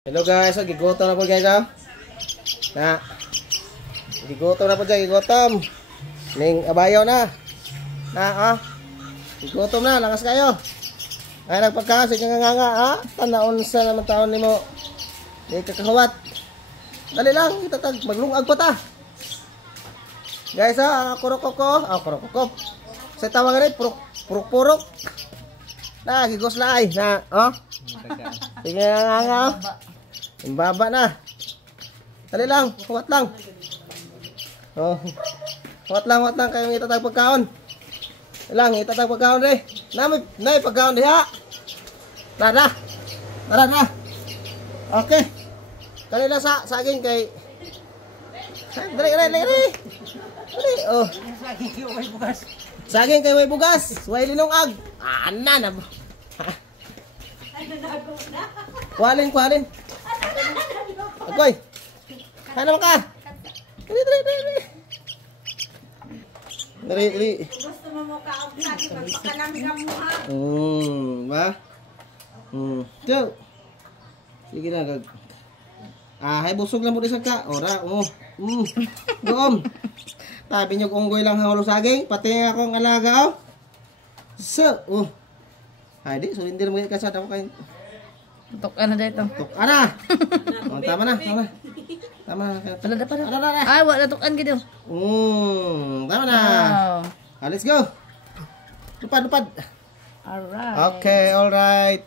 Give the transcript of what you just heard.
Hello guys, gigutom na po guys ha. Na. Gigutom na po dyan, gigutom. Ning abayaw na. Na gigutom na, langas kayo. Ay nagpagkasig nga ha. Tanaon sa naman taon nimo. Di kakahawat. Dali lang, itatag maglungag pa ta. Guys ha, kurokoko. Kurokoko. Sa tawag rin, purok-purok. Na, gigos na ay. Na, sige nga. Yung baba na. Dali lang, huwat lang. Huwat lang kayo itatag pagkaon. Lang, itatag pagkaon rin. Na, pagkaon rin ha. Tara. Okay. Dali lang saging kay. Dali. Saging kay may bugas. Way linungag. Ana na. Kualin. Agoy. Ano ka? Dali. Gusto mo mo kaugtag pagpakalamig ang mukha. Ba? Go. Sige na gag. Hay busog lang mo sa ka. Ora, Goom. Tabi niyo unggoy lang hangalo saging, pati akong alaga Hay di sulindir mo ka sa dako kay. Tok na dito. Tok ana. Tama na. Para. Ay, wala tukan gid. Tama na. Wow. Let's go. Lupad. Alright. Okay, all right.